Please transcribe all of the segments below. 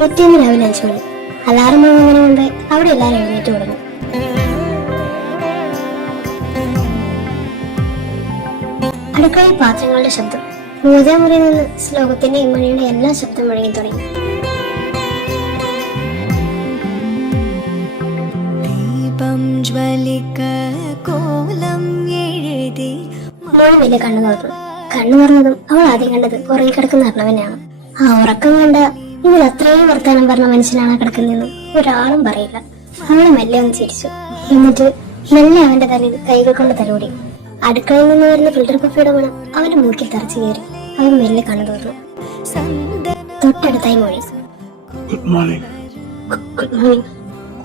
പിറ്റേന്ന് രാവിലെ 5 മണി. അലാറം അങ്ങനെ കൊണ്ട് അവിടെ എല്ലാവരും എഴുന്നേറ്റ് തുടങ്ങി. അടുക്കളയിൽ പാത്രങ്ങളുടെ ശബ്ദം, പൂജാമുറിയിൽ നിന്ന് ശ്ലോകത്തിന്റെ ഇമ്മണിയുടെ എല്ലാ ശബ്ദം മുഴങ്ങി തുടങ്ങി. മോൾ വലിയ കണ്ണു തുറന്നു. കണ്ണു തുറന്നതും അവൾ ആദ്യം കണ്ടത് ഉറങ്ങിക്കിടക്കുന്ന അർണവനെയാണ്. ആ ഉറക്കം കണ്ട ഇതിൽ അത്രയും വർത്താനം പറഞ്ഞ മനുഷ്യനാണ് കിടക്കുന്നതെന്ന് ഒരാളും പറയില്ല. അവള് മെല്ലെ ഒന്ന് ചിരിച്ചു. എന്നിട്ട് മെല്ലെ അവന്റെ തലയിൽ കൈകൾ കൊണ്ട് തലോടി. അടുക്കളയിൽ നിന്ന് വരുന്ന ഫിൽറ്റർ കോഫിയുടെ മണം അവന്റെ മൂക്കിൽ തറച്ചു കയറി. അവൻ മെല്ലെ കണ്ണു തുറന്നു. തൊട്ടടുത്തായി മൊഴി. Good morning. Good morning.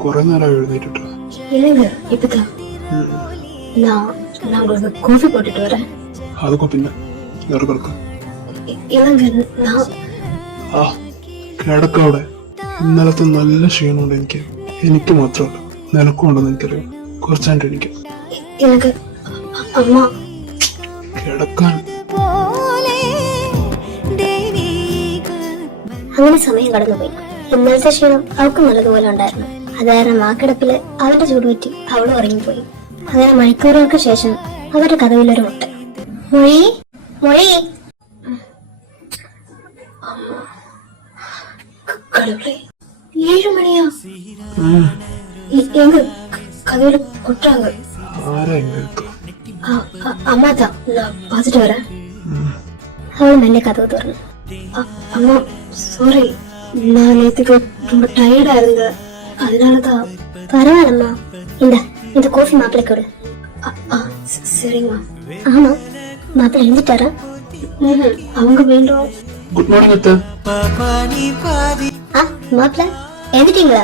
കുറെ നേരം എഴുന്നേറ്റിട്ട് കോഫി போட்டுட்டு வரேன். அதுக்கும் பின்ன കിടക്ക അവിടെ. ഇന്നലത്തെ നല്ല ക്ഷീണമുണ്ട് എനിക്ക്. എനിക്ക് മാത്രമല്ല നിനക്കും ഉണ്ടെന്ന് എനിക്കറിയാം. കുറച്ചായിട്ട് എനിക്ക് കിടക്കാൻ. അങ്ങനെ സമയം കടന്നുപോയി. ഇന്നലത്തെ ക്ഷീണം അവൾക്ക് നല്ലതുപോലെ ഉണ്ടായിരുന്നു. അത് കാരണം ആ കിടപ്പില് അവന്റെ ചൂട് പറ്റി അവൾ ഉറങ്ങിപ്പോയി. അങ്ങനെ മണിക്കൂറുകൾക്ക് ശേഷം അവരുടെ കഥവിലൊരു മുട്ട. മൊഴി മൊഴി 7 மணியா? எங்க கதையில கொட்டுறாங்க. அம்மா தான், நான் பாத்துட்டு வரேன். அவள் மெல்ல கதவு திறந்து. அம்மா சாரி, நான் நேத்துக்கு ரொம்ப டயர்டா இருந்தேன், அதனாலதான். பரவாயில்லம்மா, இந்த கோஃபி மாப்பிள்ளை கொடு. சரிங்கம்மா. ஆமா, மாப்பிள்ளை எழுந்துட்டாரா? அவங்க வேண்டும். குட் மார்னிங் அத்தை. மாப்பிள்ளை எழுதிட்டீங்களா?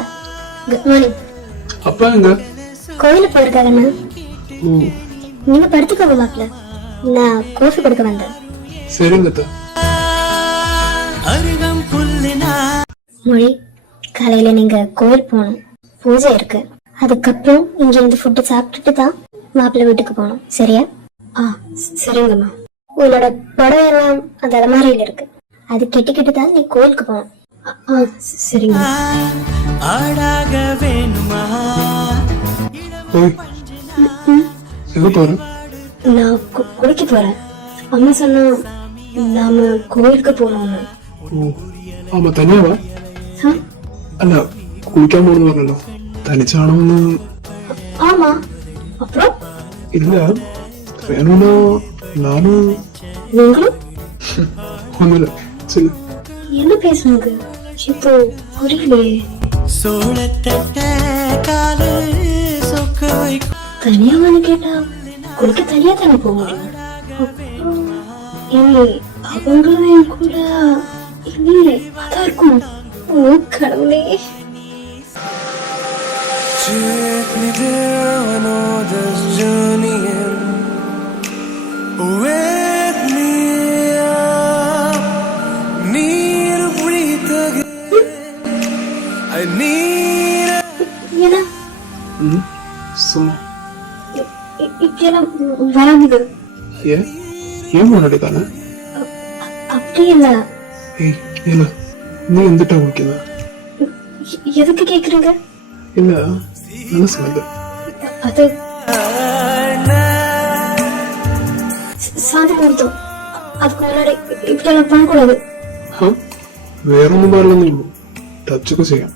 Good morning. அப்பா எங்க? கோயிலுக்கு போயிருக்காங்கண்ணா. நீங்க படுத்துக்கோங்க மாப்பிள்ளை, நான் கோஃபி கொடுக்க வந்தேன். சரிங்க அத்தை. மொழி, காலையில நீங்க கோயில் போகணும், பூஜை இருக்கு. அதுக்கப்புறம் இங்க இருந்து ஃபுட்டு சாப்பிட்டுட்டு தான் மாப்பிள்ளை வீட்டுக்கு போகணும். சரியா? சரிங்கம்மா. உன்னோட புடவை எல்லாம் அந்த அலமாரியில இருக்கு, அது கெட்டிக்கிட்டு தான் நீ கோயிலுக்கு போகணும். சரிங்க. நான் குளிக்க போறேன். அம்மா சொன்னா நாம கோயிலுக்கு போனோம்னு. ஆமா, தனியாவா? അല്ല, കുളിക്കാൻ പോണെന്ന് പറഞ്ഞല്ലോ. തനിച്ചാണോന്ന്? ஆமா. அப்புறம் ഇല്ല, വേണോന്നോ നാനോ? நீங்களும்? ഒന്നുമില്ല, ചെല്ലു. என்ன பேசுனாங்க இப்போ புரியலையே. தனியாவான்னு கேட்டா குளிக்க தனியா தானே போக முடியும். இனி அவங்களும் என் கூட இனி அதான் இருக்கும். ஓ கடவுளே. Take me there, I know this journey ends. Wake me up, need to breathe again. I need ஏன்னா சும்மா இப்பெல்லாம் வராது. ஏன் முன்னாடி தானே? அப்படி இல்ல. ஏய் இல்ல, நீ எந்திட்டா குளிக்குதா? எதுக்கு கேக்குறீங்க? இல்ல, நல்ல ஸ்மெல். அது சாந்தி முகூர்த்தம், அதுக்கு முன்னாடி இப்படியெல்லாம் பண்ணக்கூடாது. வேற ஒன்றும் பாருங்க, டச்சுக்கு செய்யும்.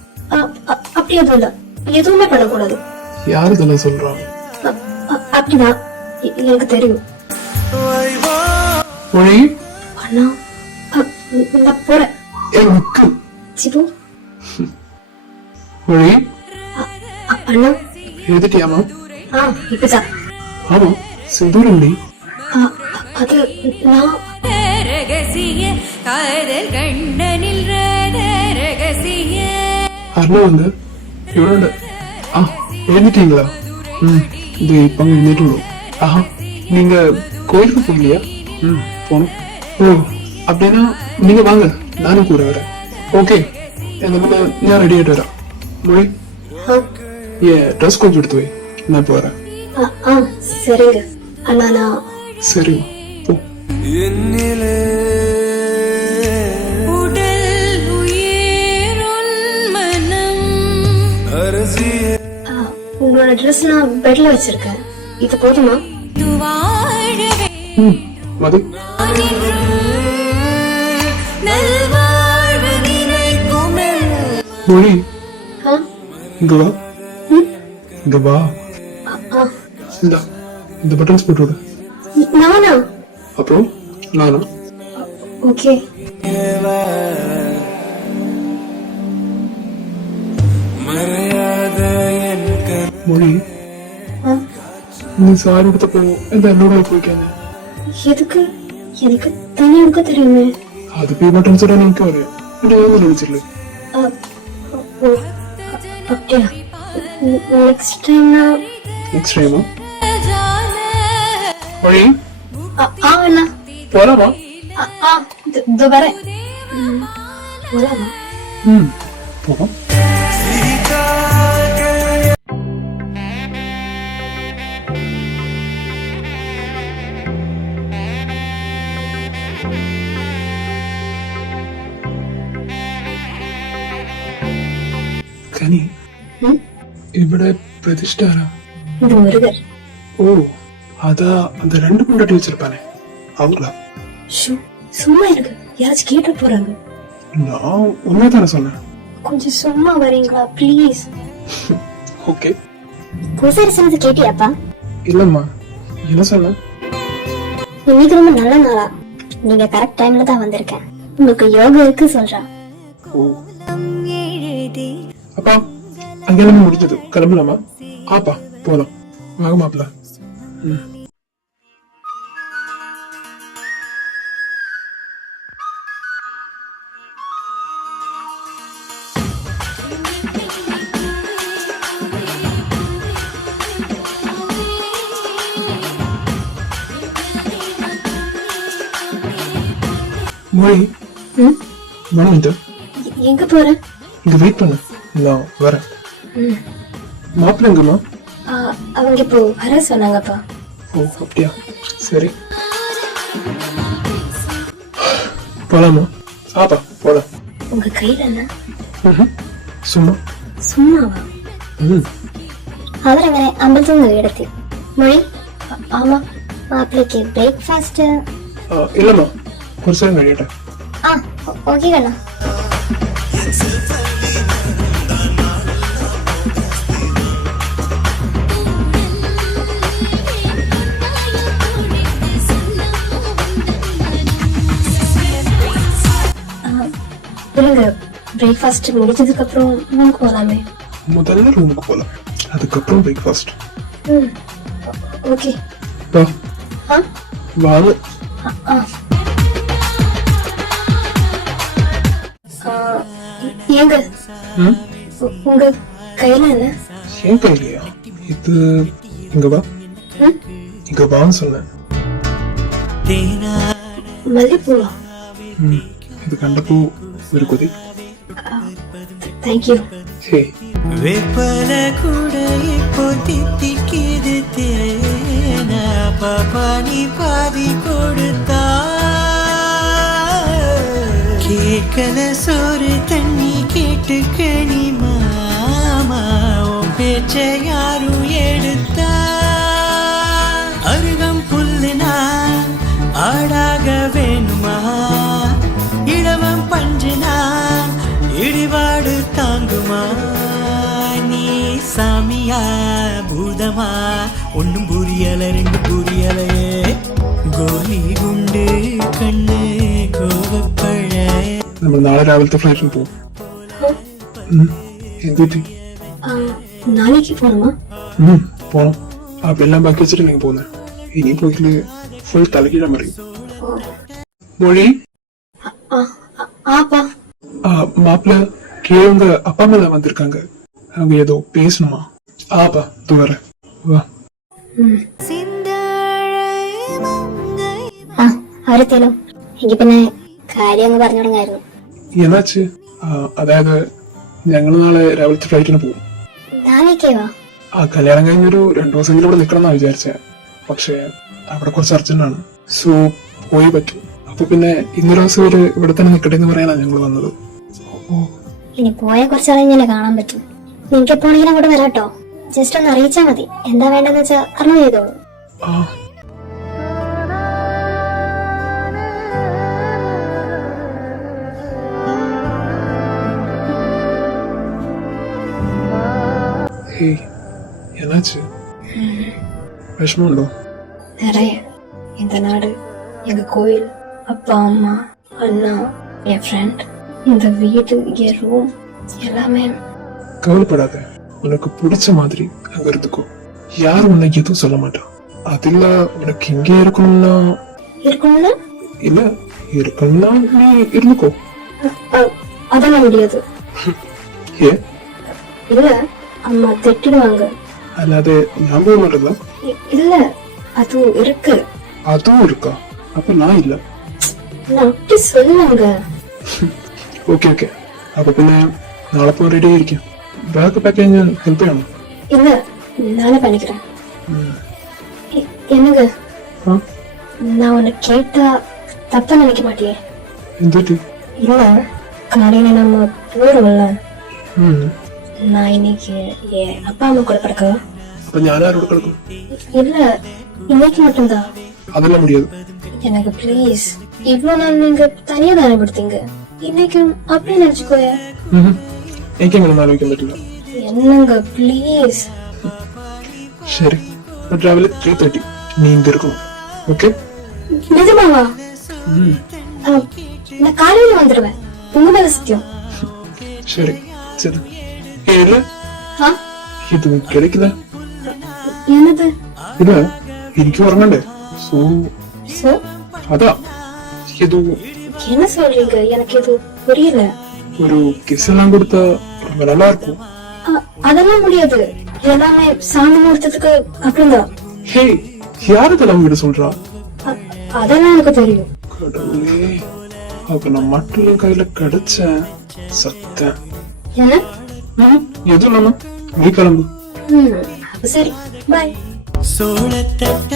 அப்படி எதுவும் இல்ல, எதுவுமே பண்ணக்கூடாது. யாரு தானே சொல்றாங்க? அப்படிதான் எனக்கு தெரியும். மொழி அண்ணா, நான் போறேன். சிபு மொழி அண்ணா எழுதிட்டியாமா? இப்பதான். ஆமா, சிந்தூரண்டி. அது நான் அண்ணா வந்து இவரோட. எழுதிட்டீங்களா? இது இப்ப எழுதிட்டு விடும். நீங்க கோயிலுக்கு போகலையா? போனோம். ஓ அப்படின்னா நீங்க வாங்க, நானும் கூட வரேன். ஓகே, ഞാൻ റെഡി ആയിട്ട് വരാം. മൊഴി, ഡ്രസ് கொஞ்சம் എടുത്തു പോയി, ഞാൻ ഇപ്പൊ വരാം. சரிங்க அண்ணா. சரி போ. உடல் உயிர் ட்ரெஸ் நான் பெட்ல வச்சிருக்கேன். இது போதுமா? மதி மொழி ஆ? இங்க வா, ம்? இங்க வா. ஆ. இந்த பட்டன்ஸ் போட்டு விடு. நானா? அப்புறம் நானும் ஓகே. மொழி ஆ? நீ சாரி எடுத்தப்போ இந்த என்னோட போய்க்காங்க. எதுக்கு எனக்கு தனியா எடுக்க தெரியுமே. அது போய் பட்டன்ஸோட நீங்க வரையும் நினைச்சிடல. ஆ, ஓ, அப்படியா? நெக்ஸ்ட் டைம் நான் நெக்ஸ்ட் டைமா மொழி ஆவண்ணா. போலாமா? இதோ வரேன். போலாமா? போலாம். കനി ഇവിടെ പ്രതിഷ്ഠ ആരാ? இது முருகர். ஓ அதான் அந்த ரெண்டு பொண்டாட்டி வச்சிருப்பானே அவங்களா? ஷூ, சும்மா இருக்கு, யாராச்சும் கேட்டு போறாங்க. நான் உண்மைதானே சொன்னேன். கொஞ்சம் சும்மா வரீங்களா ப்ளீஸ்? ஓகே. பூசாரி சொன்னது கேட்டியாப்பா? இல்லம்மா, என்ன சொன்ன? இன்னைக்கு ரொம்ப நல்ல நாளா, நீங்க கரெக்ட் டைம்ல தான் வந்திருக்கேன். உங்களுக்கு யோகா இருக்கு சொல்றா. ஓ அப்பா அங்க எல்லாமே முடிஞ்சது, கிளம்பலாமா? ஆப்பா போலாம், வாங்க மாப்பிள்ள. மொழி மனம் இது எங்க போற? இங்க வெயிட் பண்ணு, நான் வரேன். மாப்பிள்ள எங்கம்மா? அவங்க இப்போ வர சொன்னாங்கப்பா. ஓ அப்படியா, சரி போலாமா? ஆப்பா போலாம். உங்க கையில என்ன? சும்மா. சும்மாவா? அவர் അങ്ങനെ അമ്പലത്തിൽ നിന്ന് വീടെത്തി. മൊഴി ആമാ മാപ്പിളേക്ക് ബ്രേക്ക്ഫാസ്റ്റ്? இல்லம்மா, ஒரு சார் കഴിയട്ടെ. ആ ഓക്കെ കണ്ണ. இல்லைங்க, பிரேக்ஃபாஸ்ட் முடிச்சதுக்கு அப்புறம் ரூமுக்கு போகலாமே. முதல்ல ரூமுக்கு போலாம், அதுக்கப்புறம் பிரேக்ஃபாஸ்ட். ஓகே. வா வாங்க. ஏங்க உங்க கையில என்ன? ஏன் கையிலையா? இது இங்க வா, இங்க வான்னு சொன்னேன். மல்லிப்பூவா? இது கண்டப்போ ஒரு கொதி. தேங்க்யூ. ஹே வெப்பல குடைய பொத்திக்கிது தேனா பாப்பானி பாதி கொடுத்தா கேட்கல சோறு தண்ணி கேட்டு கனி மாமா உன் பேச்ச யாரும் எடுத்தா அருகம் புல்லுனா ஆடாக வேணுமா இளவம் பஞ்சுனா இடிபாடு தாங்குமா நீ சாமியா பூதமா ஒன்னும் புரியல ரெண்டு புரியலையே கோலி குண்டு கண்ணு கோவப்பழ നമ്മൾ നാളെ രാവിലത്തെ ഫ്ലൈറ്റിന് പോകും. എന്നിട്ട് நாளைக்கு போகணுமா? പോണം. അപ്പൊ എല്ലാം ബാക്കി വെച്ചിട്ട് നീ പോകുന്നത്. ഇനി പോയിട്ടില് ഫുൾ തലകീഴ മറിയും. மொழி ஆப்பா. மாப்பிள்ள கீழே உங்க அப்பா அம்மா தான் வந்திருக்காங்க, அவங்க ஏதோ பேசணுமா? ஆப்பா தூர வா. അവരെത്തിയാലോ? എനിക്ക് പിന്നെ കാര്യം ഒന്ന് പറഞ്ഞു തുടങ്ങായിരുന്നു. എന്നാച്ച്? അതായത് ഞങ്ങള് നാളെ രാവിലത്തെ ഫ്ലൈറ്റിന് പോകും. നാളേക്കേവാ? കല്യാണം കഴിഞ്ഞൊരു 2 ദിവസമെങ്കിലും ഇവിടെ നിൽക്കണം എന്നാ വിചാരിച്ചേ, പക്ഷെ അവിടെ കുറച്ച് അർജന്റാണ്, സോ പോയി പറ്റും. അപ്പൊ പിന്നെ ഇന്നൊരു ദിവസം ഒരു ഇവിടെ തന്നെ നിൽക്കട്ടെ എന്ന് പറയാനാണ് ഞങ്ങൾ വന്നത്. ഇനി പോയ കുറച്ചാളെ ഇങ്ങനെ കാണാൻ പറ്റും. നിങ്ങൾക്ക് എപ്പോഴെങ്കിലും അങ്ങോട്ട് വരാട്ടോ. ജസ്റ്റ് ഒന്ന് അറിയിച്ചാ മതി. എന്താ വേണ്ടെന്ന് വെച്ചാ അറിഞ്ഞു ചെയ്തോളൂ. ആ ஹேய், என்னாச்சு? விஷமம் நிறைய. இந்த நாடு, எங்க கோயில், அப்பா அம்மா, அண்ணா, என் ஃப்ரெண்ட், இந்த வீடு, என் ரூம் எல்லாமே. கவலைப்படாத, உனக்கு பிடிச்ச மாதிரி அங்க இருந்துக்கோ. யாரும் உன்னை எதுவும் சொல்ல மாட்டான். அது இல்ல, உனக்கு இங்கே இருக்கணும்னா இருக்கணும்னா இல்ல இருக்கணும்னா நீ இருந்துக்கோ. அதெல்லாம் முடியாது. ஏ இல்ல, அம்மா திட்டிடுவாங்க. அல்லாத ஞாபகம் வரல. இல்ல, அது இருக்கு. அதுவும் இருக்கா? அப்ப நான் இல்ல. நான் அப்படி சொல்லுவாங்க. ஓகே ஓகே, அப்ப பின்ன நாளை போ ரெடியா இருக்கேன். பேக் பேக்கேஜ் ஹெல்ப் ചെയ്യണം. இல்ல, நானே பண்ணிக்கிறேன். என்னங்க, ஆ நான் உன்னை கேட்டா தப்பா நினைக்க மாட்டியே? എന്തിട്ട്? இல்ல, காலையில நம்ம போறோம்ல, ம் நான் இன்னைக்கு என் அப்பா அம்மா கூட படுக்கவா? അപ്പൊ ഞാൻ ആരോട് കിടക്കും? இல்ல, இன்னைக்கு மட்டும்தான். അതെല്ലാം முடியாது. எனக்கு ப்ளீஸ், இவ்வளவு நாள் நீங்க தனியா தானே படுத்தீங்க, இன்னைக்கும் அப்படியே நினைச்சுக்கோய. എനിക്ക് അങ്ങനെ ആലോചിക്കാൻ പറ്റില്ല. என்னங்க ப்ளீஸ். ശരി, അപ്പൊ രാവിലെ 3:30 നീ ഇங்க இருக்கணும். ஓகே? நிஜமாவா? நான் காலையில வந்துடுவேன். உங்க மேல சத்தியம். சரி சரி. இல்ல ஆ? ഇത് கிடைக்கல. என்னது? இல்ல, എനിക്ക് ഉറങ്ങണ്ടേ. സോ சோ, അതാ ഇത് என்ன சொல்றீங்க? எனக்கு இது புரியல. ஒரு கிஸ் எல்லாம் கொடுத்தா ரொம்ப நல்லா இருக்கும். அதெல்லாம் முடியாது. எல்லாமே சாமி முகூர்த்தத்துக்கு அப்படிதான். ஹே, யாரு இதெல்லாம் உங்ககிட்ட சொல்றா? அதெல்லாம் எனக்கு தெரியும். கடவுளே, அப்ப நான் மட்டும் என் கையில கிடைச்சேன். சத்தேன். என்ன? எதுவும் இல்லாம நீ கிளம்பு. அப்ப சரி, பாய். சோழத்தட்ட